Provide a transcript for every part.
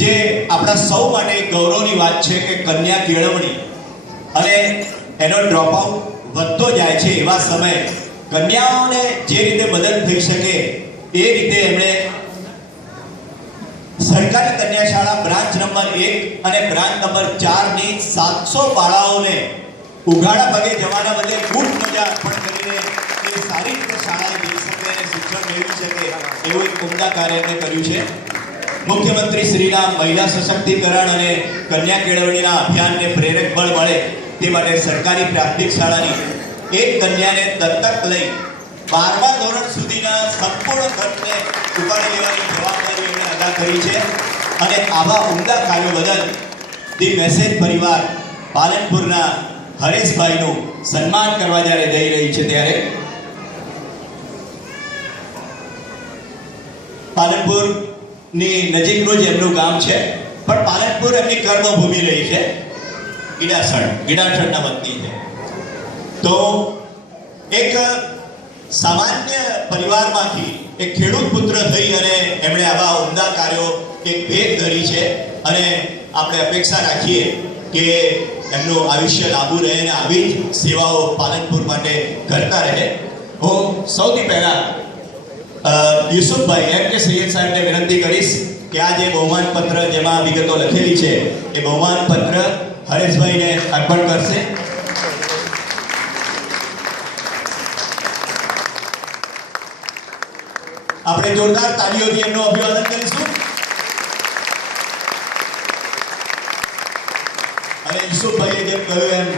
જે આપણા સૌ માટે ગૌરવની વાત છે કે કન્યા કેળવણી અને એનો ડ્રોપ આઉટ વધતો જાય છે એવા સમયે કન્યાઓને જે રીતે મદદ થઈ શકે એ રીતે એમણે સરકારી કન્યા શાળા બ્રાન્ચ નંબર 1 અને બ્રાન્ચ નંબર 4 ની 700 બાળાઓને ઉઘાડા પગે જવાના બદલે બૂટ મોજા અર્પણ કરીને એ સારી રીતે શાળાએ જઈ શકે અને શિક્ષણ મેળવી શકે એવું એક ઉમદા કાર્ય એમણે કર્યું છે. મુખ્યમંત્રી શ્રીના મહિલા સશક્તિકરણ અને કન્યા કેળવણીના અભિયાનને પ્રેરક બળ મળે તે માટે સરકારી પ્રાથમિક શાળાની એક કન્યાને દત્તક લઈ 12મા ધોરણ સુધીના સંપૂર્ણ ખર્ચને ઉપાડી લેવાની જવાબદારી એમણે અદા કરી છે. અને આવા ઉમદા કાર્યો બદલ ધી મેસેજ પરિવાર પાલનપુરના હરેશભાઈનું સન્માન કરવા જ્યારે જઈ રહી છે ત્યારે પાલનપુરની નજીકનું જ એમનું ગામ છે, પણ પાલનપુર એમની કર્મભૂમિ રહી છે. ગીડાસણના વતની છે. તો એક સામાન્ય પરિવારમાંથી એક ખેડૂત પુત્ર થઈ અને એમણે આવા ઉમદા કાર્યો એક ભેટ ધરી છે અને આપણે અપેક્ષા રાખીએ કે એમનું આયુષ્ય લાંબુ રહે અને આવી જ સેવાઓ પાલનપુર માટે કરતા રહે. હું સૌથી પહેલા યુસુફભાઈ એમ કે સૈયદ સાહેબને વિનંતી કરીશ કે આ જે બહુમાન પત્ર જેમાં વિગતો લખેલી છે એ બહુમાન પત્ર હરેશભાઈને અર્પણ કરશે. આપણે જોરદાર તાળીઓથી એમનું અભિવાદન કરીશું. અને યુસુફભાઈએ જેમ કહ્યું એમ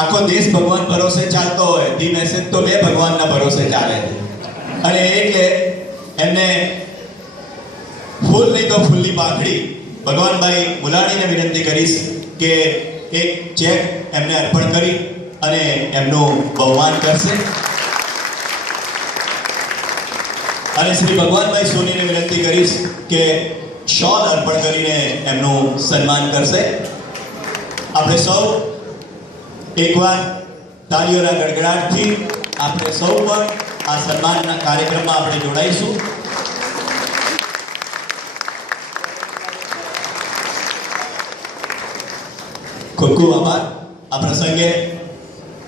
આખો દેશ ભગવાન ભરોસે ચાલતો હોય, ધી મેસેજ તો બે ભગવાનના ભરોસે ચાલે છે. અને એટલે એમને ફૂલ નહીં તો ફૂલની પાંખડી ભગવાનભાઈ મુલાણીને વિનંતી કરીશ કે એક ચેક એમને અર્પણ કરી અને એમનું બહુમાન કરશે. અને શ્રી ભગવાનભાઈ સોનીને વિનંતી કરીશ કે શોલ અર્પણ કરીને એમનું સન્માન કરશે. આપણે સૌ એકવાર તાળીઓના ગડગડાટથી આપણે સૌ પણ આ સન્માનના કાર્યક્રમમાં આપણે જોડાઈશું. ખૂબ ખૂબ આભાર. આ પ્રસંગે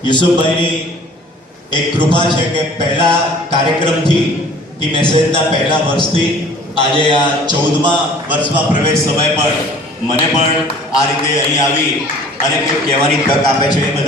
યુસુફભાઈની એક કૃપા છે કે પહેલા કાર્યક્રમથી ધી મેસેજના પહેલા વર્ષથી આજે આ 14મા વર્ષમાં પ્રવેશ સમય પણ મને પણ આ રીતે અહીં આવી અને કંઈક કહેવાની તક આપે છે.